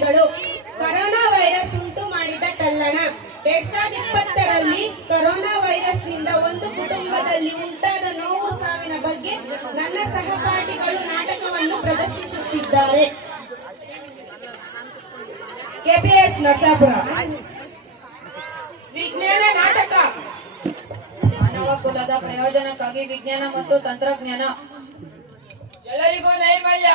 ಸುದ್ದಿಗಳು. Corona virus ಉಂಟು ಮಾಡಿದ ತಲ್ಲಣ. 2020ರಲ್ಲಿ ಕೊರೋನಾ ವೈರಸ್ನಿಂದ ಒಂದು ಕುಟುಂಬದಲ್ಲಿ ಉಂಟಾದ ನೋವು ಸಾವಿನ ಬಗ್ಗೆ ನನ್ನ ಸಹಪಾಠಿಗಳು ನಾಟಕವನ್ನು ಪ್ರದರ್ಶಿಸುತ್ತಿದ್ದಾರೆ. ಕೆಪಿಎಸ್ ನರಸಾಪುರ. ವಿಜ್ಞಾನ ನಾಟಕ. ಮಾನವ ಕುಲದ ಪ್ರಯೋಜನಕ್ಕಾಗಿ ವಿಜ್ಞಾನ ಮತ್ತು ತಂತ್ರಜ್ಞಾನ. ಎಲ್ಲರಿಗೂ ನೈರ್ಮಲ್ಯ.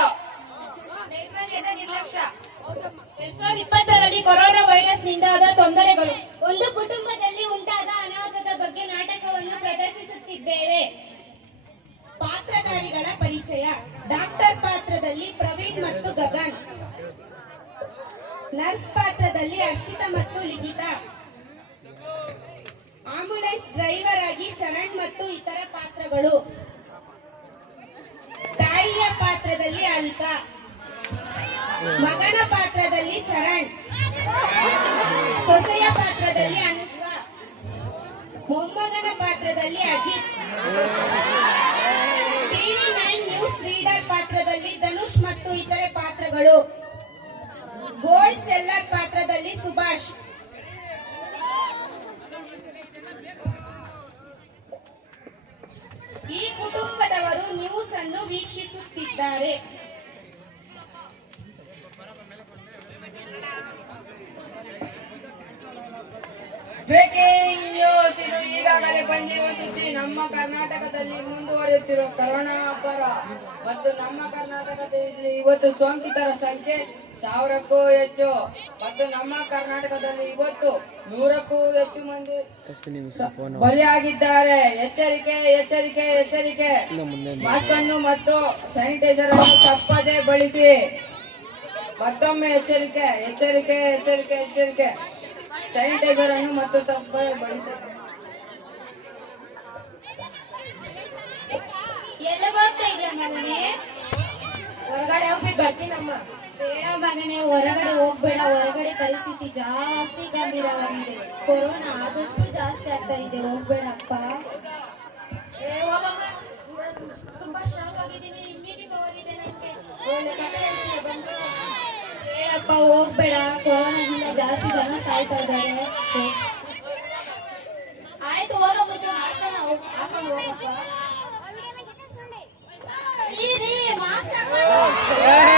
2020ರಲ್ಲಿ ಕೊರೋನಾ ವೈರಸ್ನಿಂದ ಆದ ತೊಂದರೆಗಳು. ಒಂದು ಕುಟುಂಬದಲ್ಲಿ ಉಂಟಾದ ಅನಾಹುತದ ಬಗ್ಗೆ ನಾಟಕವನ್ನು ಪ್ರದರ್ಶಿಸುತ್ತಿದ್ದೇವೆ. ಪಾತ್ರಧಾರಿಗಳ ಪರಿಚಯ. ಡಾಕ್ಟರ್ ಪಾತ್ರದಲ್ಲಿ ಪ್ರವೀಣ್ ಮತ್ತು ಗಗನ್. ನರ್ಸ್ ಪಾತ್ರದಲ್ಲಿ ಹರ್ಷಿತಾ ಮತ್ತು ಲಿಖಿತಾ. ಆಂಬ್ಯುಲೆನ್ಸ್ ಡ್ರೈವರ್ ಆಗಿ ಚರಣ್ ಮತ್ತು ಇತರ ಪಾತ್ರಗಳು. ತಾಯಿಯ ಪಾತ್ರದಲ್ಲಿ ಅಲ್ಕಾ. ಮಗನ ಪಾತ್ರದಲ್ಲಿ ಚರಣ್. ಸೊಸೆಯ ಪಾತ್ರದಲ್ಲಿ ಅನುಷ್ಕಾ. ಮೊಮ್ಮಗನ ಪಾತ್ರದಲ್ಲಿ ಅಜಿತ್. TV9 ನ್ಯೂಸ್ ರೀಡರ್ ಪಾತ್ರದಲ್ಲಿ ಧನುಷ್ ಮತ್ತು ಇತರೆ ಪಾತ್ರಗಳು. ಗೋಲ್ಡ್ ಸೆಲ್ಲರ್ ಪಾತ್ರದಲ್ಲಿ ಸುಭಾಷ್. ಈ ಕುಟುಂಬದವರು ನ್ಯೂಸ್ ಅನ್ನು ವೀಕ್ಷಿಸುತ್ತಿದ್ದಾರೆ. Breaking news. ಇದು ಈಗಾಗಲೇ ಬಂದಿರುವ ಸುದ್ದಿ. ನಮ್ಮ ಕರ್ನಾಟಕದಲ್ಲಿ ಮುಂದುವರಿಯುತ್ತಿರುವ ಕೊರೋನಾ ಅಬ್ಬರ ಮತ್ತು ನಮ್ಮ ಕರ್ನಾಟಕದಲ್ಲಿ ಇವತ್ತು ಸೋಂಕಿತರ ಸಂಖ್ಯೆ 1000ಕ್ಕೂ ಹೆಚ್ಚು ಮತ್ತು ನಮ್ಮ ಕರ್ನಾಟಕದಲ್ಲಿ ಇವತ್ತು 100ಕ್ಕೂ ಹೆಚ್ಚು ಮಂದಿ ಬಲಿಯಾಗಿದ್ದಾರೆ. ಎಚ್ಚರಿಕೆ ಎಚ್ಚರಿಕೆ ಎಚ್ಚರಿಕೆ. ಮಾಸ್ಕ್ ಅನ್ನು ಮತ್ತು ಸ್ಯಾನಿಟೈಸರ್ ಅನ್ನು ತಪ್ಪದೇ ಬಳಸಿ. ಮತ್ತೊಮ್ಮೆ ಎಚ್ಚರಿಕೆ ಎಚ್ಚರಿಕೆ ಎಚ್ಚರಿಕೆ ಎಚ್ಚರಿಕೆ. ಸ್ಯಾನಿಟೈಸರ್ ಅನ್ನು ಮತ್ತು ತಪ್ಪದೇ ಬಳಸಿ. ಎಲ್ಲ ಹೋಗ್ತಾ ಇದೆಯಾ ಮಗನೇ? ಹೊರಗಡೆ ಹೋಗಿ ಬರ್ತೀನಮ್ಮ. ಬೇಡ ಮಗನೇ, ಹೊರಗಡೆ ಹೋಗ್ಬೇಡ. ಹೊರಗಡೆ ಪರಿಸ್ಥಿತಿ ಜಾಸ್ತಿ ಗಂಭೀರವಾಗಿದೆ. ಕೊರೋನಾ ಆದಷ್ಟು ಜಾಸ್ತಿ ಆಗ್ತಾ ಇದೆ. ಹೋಗ್ಬೇಡಪ್ಪ. ತುಂಬಾ ಸ್ಟ್ರಾಂಗ್ ಆಗಿದ್ದೀನಿ. ಇಮ್ಯುನಿಟಿ ಪವರ್ ಇದೆ ನನಗೆ. ಬೇಡಪ್ಪ, ಹೋಗ್ಬೇಡ. ಕೊರೋನಾದಿಂದ ಜಾಸ್ತಿ ಜನ ಸಾಯ್ತಾ ಇದ್ದಾರೆ. ಆಯ್ತು, ಹೋಗೋ ಮುಂಚೆ ಮಾಸ್ಕ್ ಹಾಕೊಂಡು ಹೋಗಪ್ಪ. ಮಾಸ್ಕ್